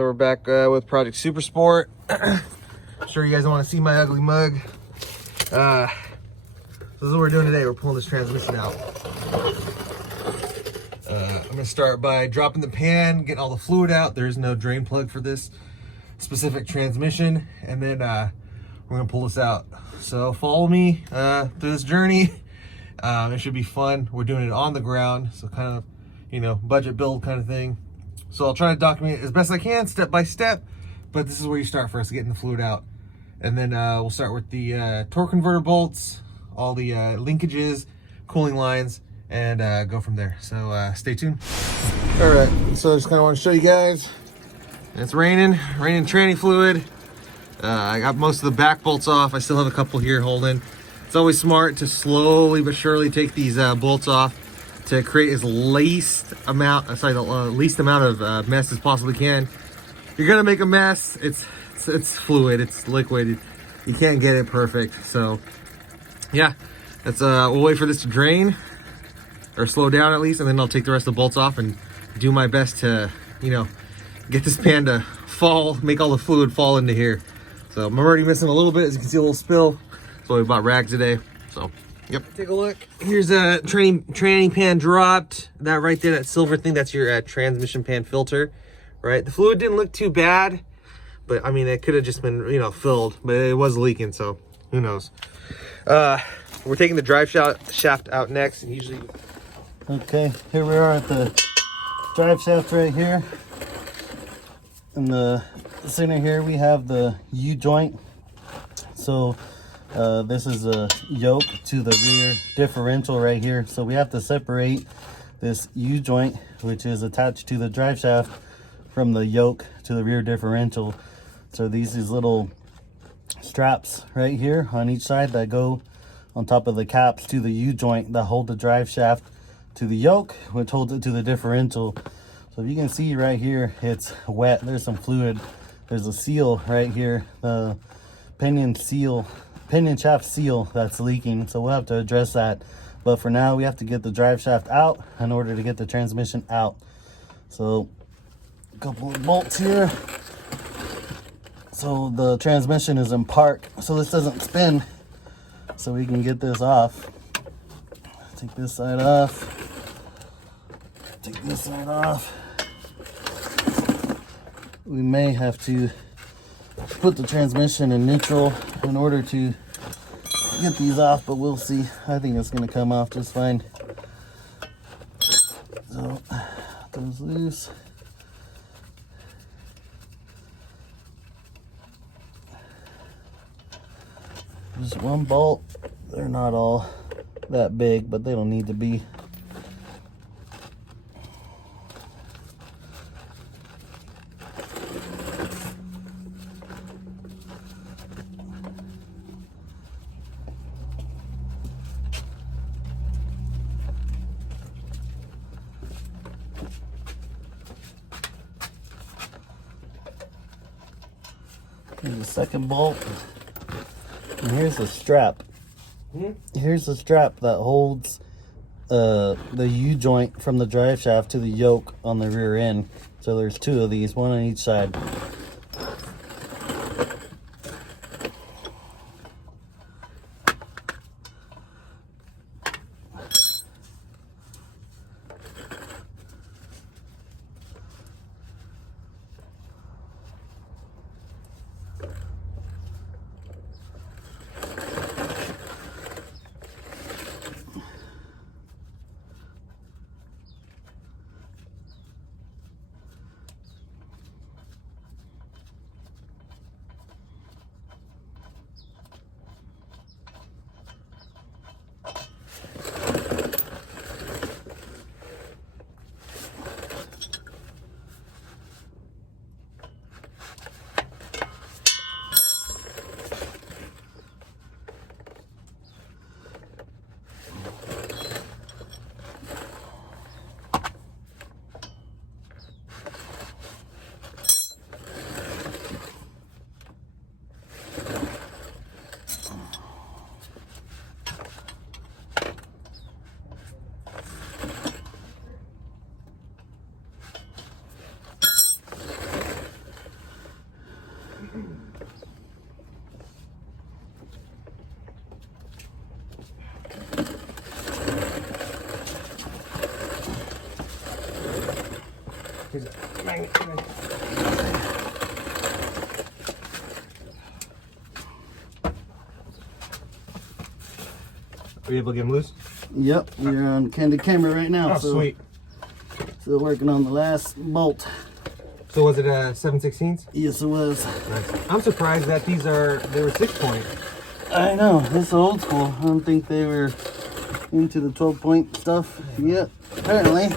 We're back with Project Super Sport. I'm sure you guys don't want to see my ugly mug. So this is what we're doing today. We're pulling this transmission out. I'm going to start by dropping the pan, getting all the fluid out. There's no drain plug for this specific transmission. And then we're going to pull this out. So follow me through this journey. It should be fun. We're doing it on the ground. So kind of, you know, budget build kind of thing. So I'll try to document it as best I can, step by step, but this is where you start first, getting the fluid out. And then we'll start with the torque converter bolts, all the linkages, cooling lines, and go from there. So stay tuned. All right, so I just kind of want to show you guys. It's raining tranny fluid. I got most of the back bolts off. I still have a couple here holding. It's always smart to slowly but surely take these bolts off to create as least amount of mess as possibly can. You're gonna make a mess. It's fluid, it's liquid. You can't get it perfect. So yeah, that's we'll wait for this to drain or slow down at least, and then I'll take the rest of the bolts off and do my best to, you know, get this pan to fall, make all the fluid fall into here. So I'm already missing a little bit, as you can see, a little spill. So we bought rags today. So yep, take a look. Here's a tranny pan dropped. That right there, that silver thing, that's your transmission pan filter, right? The fluid didn't look too bad, but I mean, it could have just been, you know, filled, but it was leaking, so who knows. We're taking the drive shaft out next, and usually. Okay, here we are at the drive shaft right here. In the center here, we have the U-joint. So this is a yoke to the rear differential right here. So we have to separate this U-joint, which is attached to the drive shaft, from the yoke to the rear differential. So these little straps right here on each side that go on top of the caps to the U-joint that hold the drive shaft to the yoke, which holds it to the differential. So if you can see right here, it's wet. There's some fluid. There's a seal right here, the pinion shaft seal that's leaking, so we'll have to address that. But for now, we have to get the drive shaft out in order to get the transmission out. So a couple of bolts here. So the transmission is in park, so this doesn't spin, so we can get this off. Take this side off. Take this side off. We may have to put the transmission in neutral in order to get these off, but we'll see. I think it's going to come off just fine. So those loose. Just one bolt. They're not all that big, but they don't need to be. Here's the second bolt, and here's the strap. Here's the strap that holds the U-joint from the drive shaft to the yoke on the rear end. So there's two of these, one on each side. magnet. Are you able to get him loose? Yep, we're on candid camera right now. Oh, so sweet. Still working on the last bolt. So was it a 7/16? Yes, it was. Nice. I'm surprised that they were 6-point. I know, this is old school. I don't think they were into the 12-point stuff yet, apparently.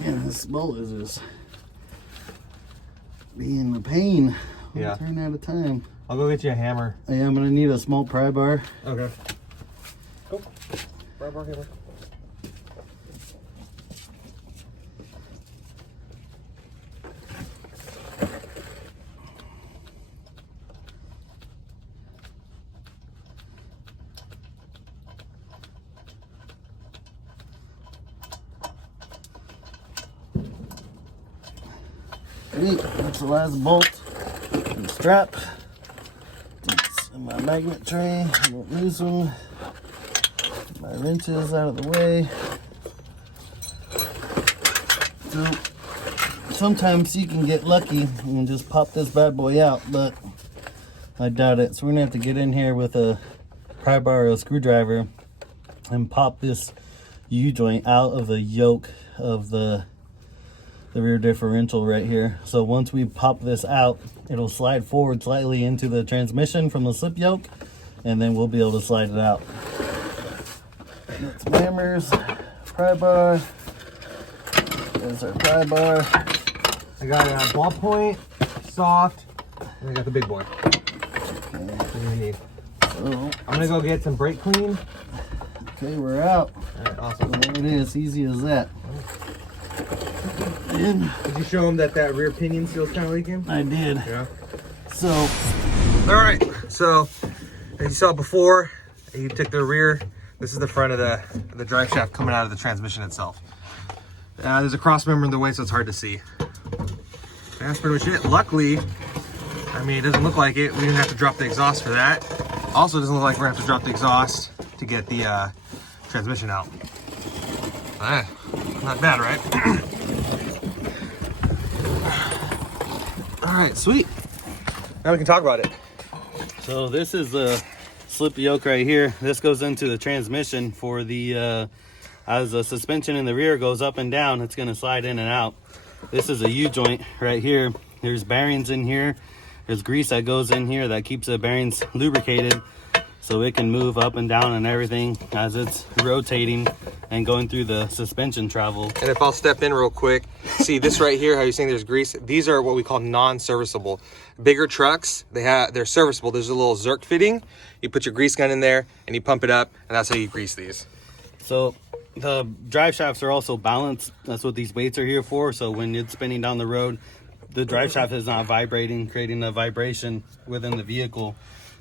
Man, this bolt is just being a pain. Yeah. Turn out of time. I'll go get you a hammer. I am gonna need a small pry bar. Okay. Go. Pry bar hammer. Sweet, that's the last bolt and strap. It's in my magnet tray. I won't lose them. My wrenches out of the way. So sometimes you can get lucky and just pop this bad boy out, but I doubt it. So we're gonna have to get in here with a pry bar or a screwdriver and pop this U-joint out of the yoke of the rear differential right here. So once we pop this out, it'll slide forward slightly into the transmission from the slip yoke, and then we'll be able to slide it out. Got some hammers, pry bar. There's our pry bar. I got a ballpoint, soft, and I got the big boy. Okay. What do you need? So, I'm gonna go get some brake clean. okay, we're out. All right, awesome. There it is, easy as that. And Did you show him that rear pinion seal's kind of leaking? I did. Yeah. So, all right. So, as you saw before, you took the rear. This is the front of the drive shaft coming out of the transmission itself. There's a cross member in the way, so it's hard to see. That's pretty much it. Luckily, I mean, it doesn't look like it. We didn't have to drop the exhaust for that. Also, it doesn't look like we're gonna have to drop the exhaust to get the transmission out. Not bad, right? All right, sweet. Now we can talk about it. so this is the slip yoke right here. This goes into the transmission for the, as the suspension in the rear goes up and down, it's gonna slide in and out. This is a U-joint right here. There's bearings in here. There's grease that goes in here that keeps the bearings lubricated so it can move up and down and everything as it's rotating and going through the suspension travel. And if I'll step in real quick, see this right here, how you're saying there's grease? These are what we call non-serviceable. Bigger trucks, they're serviceable. There's a little Zerk fitting. You put your grease gun in there and you pump it up, and that's how you grease these. So the drive shafts are also balanced. That's what these weights are here for. So when it's spinning down the road, the drive shaft is not vibrating, creating a vibration within the vehicle.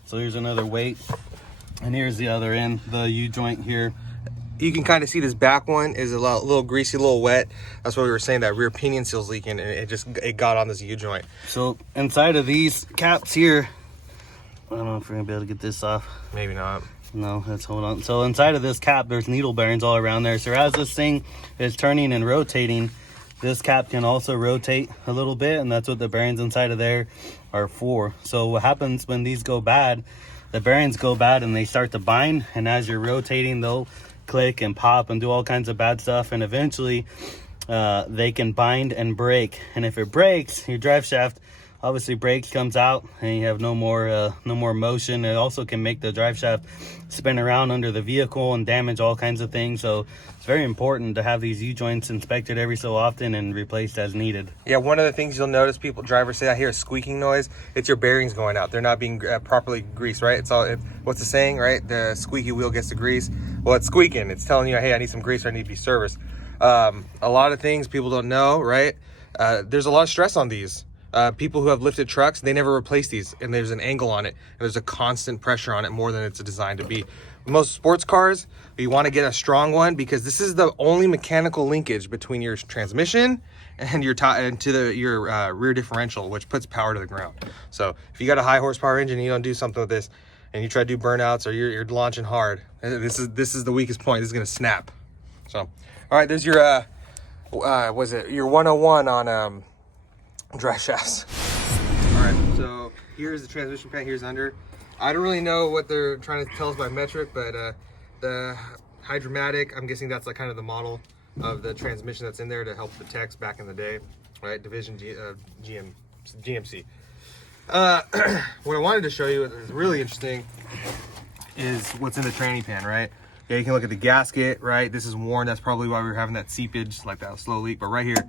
So here's another weight, and here's the other end, the U-joint here. You can kind of see this back one is a little greasy, a little wet. That's what we were saying, that rear pinion seal's leaking, and it got on this U-joint. So inside of these caps here, I don't know if we're gonna be able to get this off. Maybe not. No, let's hold on. So inside of this cap, there's needle bearings all around there. So as this thing is turning and rotating, this cap can also rotate a little bit, and that's what the bearings inside of there are for. So what happens when these go bad, the bearings go bad and they start to bind, and as you're rotating, they'll click and pop and do all kinds of bad stuff, and eventually they can bind and break. And if it breaks, your drive shaft obviously breaks, comes out, and you have no more motion. It also can make the drive shaft spin around under the vehicle and damage all kinds of things. So it's very important to have these U-joints inspected every so often and replaced as needed. Yeah, one of the things you'll notice drivers say, I hear a squeaking noise. It's your bearings going out. They're not being properly greased, right? What's the saying, right? The squeaky wheel gets the grease. Well, it's squeaking. It's telling you, hey, I need some grease or I need to be serviced. A lot of things people don't know, right? There's a lot of stress on these. People who have lifted trucks, they never replace these, and there's an angle on it, and there's a constant pressure on it more than it's designed to be. Most sports cars, you want to get a strong one because this is the only mechanical linkage between your transmission and your rear differential, which puts power to the ground. So if you got a high horsepower engine and you don't do something with this, and you try to do burnouts or you're launching hard, this is the weakest point. This is going to snap. So, all right, there's your was it your 101 on drive shafts. All right, so here's the transmission pan, here's under. I don't really know what they're trying to tell us by metric, but the Hydromatic, I'm guessing that's like kind of the model of the transmission that's in there to help the techs back in the day, right? Division GMC. What I wanted to show you is really interesting is what's in the tranny pan, right? Yeah, you can look at the gasket, right? This is worn. That's probably why we were having that seepage, like that slow leak. But right here,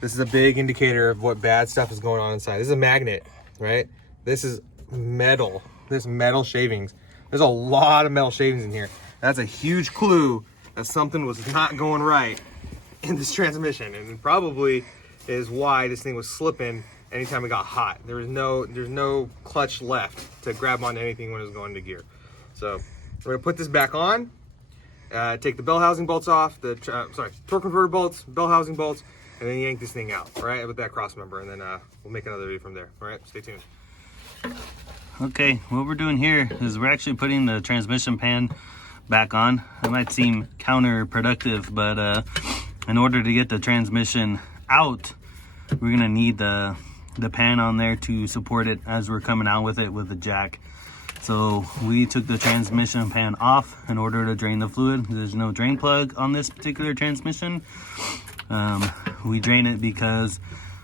this is a big indicator of what bad stuff is going on inside. This is a magnet, right? This is metal. This metal shavings. There's a lot of metal shavings in here. That's a huge clue that something was not going right in this transmission, and it probably is why this thing was slipping anytime it got hot. There's no clutch left to grab onto anything when it was going into gear. So we're gonna put this back on. Take the bell housing bolts off, the torque converter bolts, bell housing bolts, and then yank this thing out, all right, with that cross member, and then we'll make another video from there. All right, stay tuned. Okay, what we're doing here is we're actually putting the transmission pan back on. It might seem counterproductive, but in order to get the transmission out, we're gonna need the pan on there to support it as we're coming out with it with the jack. So we took the transmission pan off in order to drain the fluid. There's no drain plug on this particular transmission. We drain it because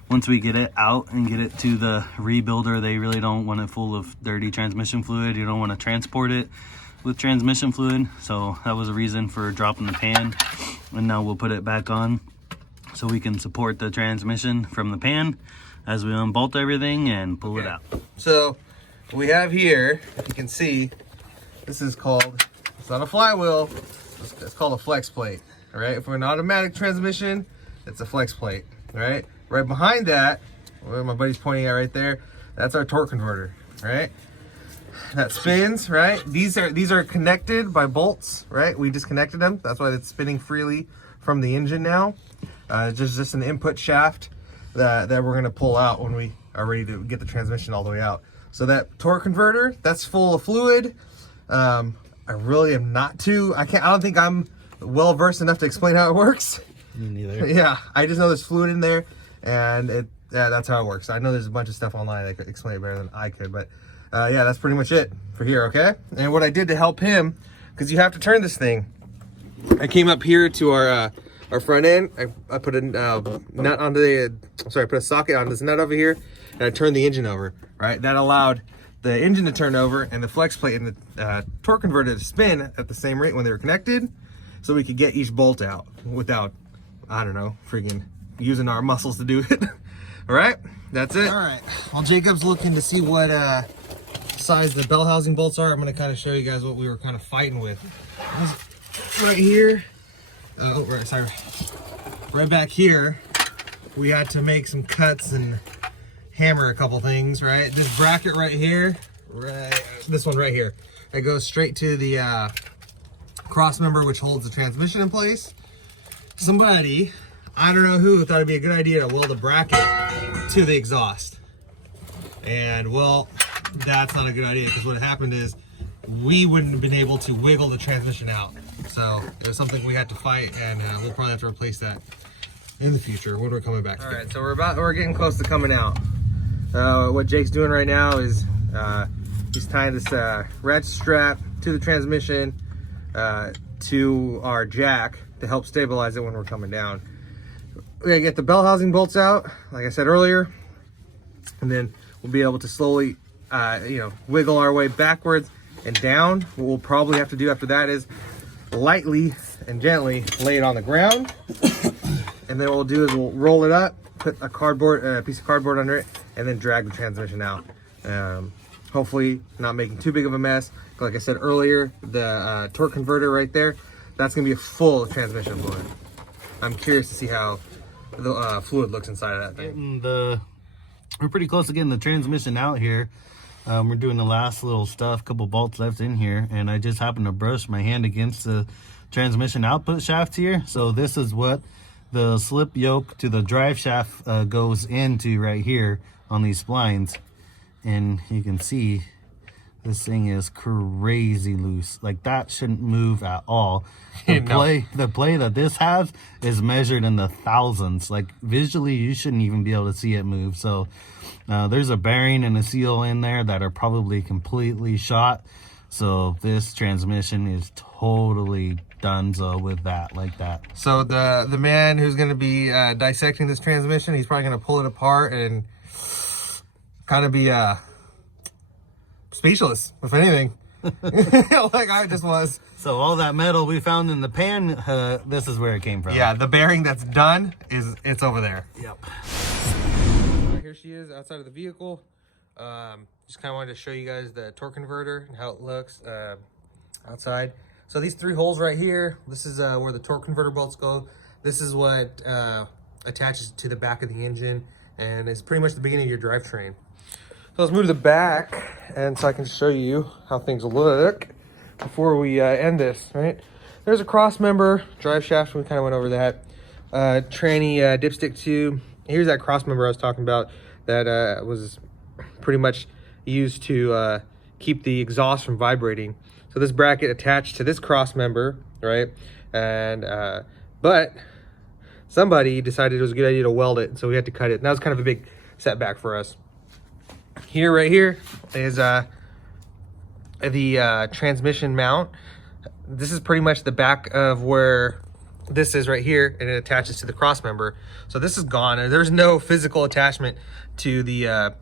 once we get it out and get it to the rebuilder, they really don't want it full of dirty transmission fluid. You don't want to transport it with transmission fluid. So that was a reason for dropping the pan. And now we'll put it back on so we can support the transmission from the pan as we unbolt everything and pull it out. So we have here, if you can see, this is called, it's not a flywheel, it's called a flex plate. All right, for an automatic transmission, it's a flex plate. All right, right behind that, where my buddy's pointing at right there, that's our torque converter. Right, that spins. Right, these are connected by bolts. Right, we disconnected them. That's why it's spinning freely from the engine now. Just an input shaft that we're gonna pull out when we are ready to get the transmission all the way out. So that torque converter, that's full of fluid. I really am not I don't think I'm well versed enough to explain how it works. Me neither. Yeah, I just know there's fluid in there, and that's how it works. I know there's a bunch of stuff online that could explain it better than I could, but yeah, that's pretty much it for here, okay? And what I did to help him, because you have to turn this thing, I came up here to our front end. I put a nut onto the, I put a socket on this nut over here, and I turned the engine over, right? That allowed the engine to turn over and the flex plate and the torque converter to spin at the same rate when they were connected, so we could get each bolt out without, I don't know, freaking using our muscles to do it. All right, that's it. All right, while Jacob's looking to see what size the bell housing bolts are, I'm gonna kind of show you guys what we were kind of fighting with. Right here, right back here, we had to make some cuts and hammer a couple things, right? This bracket right here, this one right here, that goes straight to the cross member, which holds the transmission in place. Somebody, I don't know who, thought it'd be a good idea to weld a bracket to the exhaust. And well, that's not a good idea, because what happened is we wouldn't have been able to wiggle the transmission out. So it was something we had to fight, and we'll probably have to replace that in the future when we're coming back. All right, so we're getting close to coming out. What Jake's doing right now is he's tying this ratchet strap to the transmission to our jack to help stabilize it when we're coming down. We gotta get the bell housing bolts out, like I said earlier, and then we'll be able to slowly, wiggle our way backwards and down. What we'll probably have to do after that is lightly and gently lay it on the ground, and then what we'll do is we'll roll it up, put a piece of cardboard under it, and then drag the transmission out. Hopefully not making too big of a mess. Like I said earlier, the torque converter right there, that's gonna be full of transmission fluid. I'm curious to see how the fluid looks inside of that thing. We're pretty close to getting the transmission out here. We're doing the last little stuff, couple bolts left in here, and I just happened to brush my hand against the transmission output shaft here. So this is what the slip yoke to the drive shaft goes into right here on these splines. And you can see This thing is crazy loose. Like, that shouldn't move at all. The play that this has is measured in the thousands. Like, visually, you shouldn't even be able to see it move. So there's a bearing and a seal in there that are probably completely shot. So this transmission is totally donezo with that, like that. So the man who's going to be dissecting this transmission, he's probably going to pull it apart and kind of be speechless, if anything. Like I just was. So all that metal we found in the pan, this is where it came from. Yeah, the bearing that's done it's over there. Yep. Here she is outside of the vehicle. Just kind of wanted to show you guys the torque converter and how it looks outside. So these 3 holes right here, this is where the torque converter bolts go. This is what attaches to the back of the engine, and it's pretty much the beginning of your drivetrain. So let's move to the back, and so I can show you how things look before we end this, right? There's a cross member, drive shaft, we kind of went over that. Tranny dipstick tube. Here's that cross member I was talking about that was pretty much used to keep the exhaust from vibrating. So this bracket attached to this cross member, right? And but somebody decided it was a good idea to weld it, so we had to cut it. And that was kind of a big setback for us. Here, right here, is the transmission mount. This is pretty much the back of where this is right here, and it attaches to the cross member. So this is gone, and there's no physical attachment to the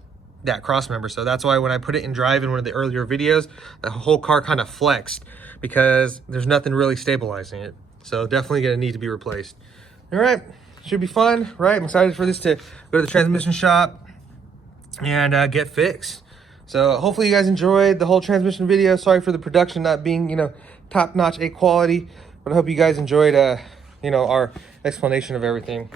that cross member. So that's why when I put it in drive in one of the earlier videos, the whole car kind of flexed because there's nothing really stabilizing it. So definitely gonna need to be replaced. All right, should be fun, right? I'm excited for this to go to the transmission shop and get fixed. So hopefully you guys enjoyed the whole transmission video. Sorry for the production not being, you know, top-notch A quality, but I hope you guys enjoyed, you know, our explanation of everything.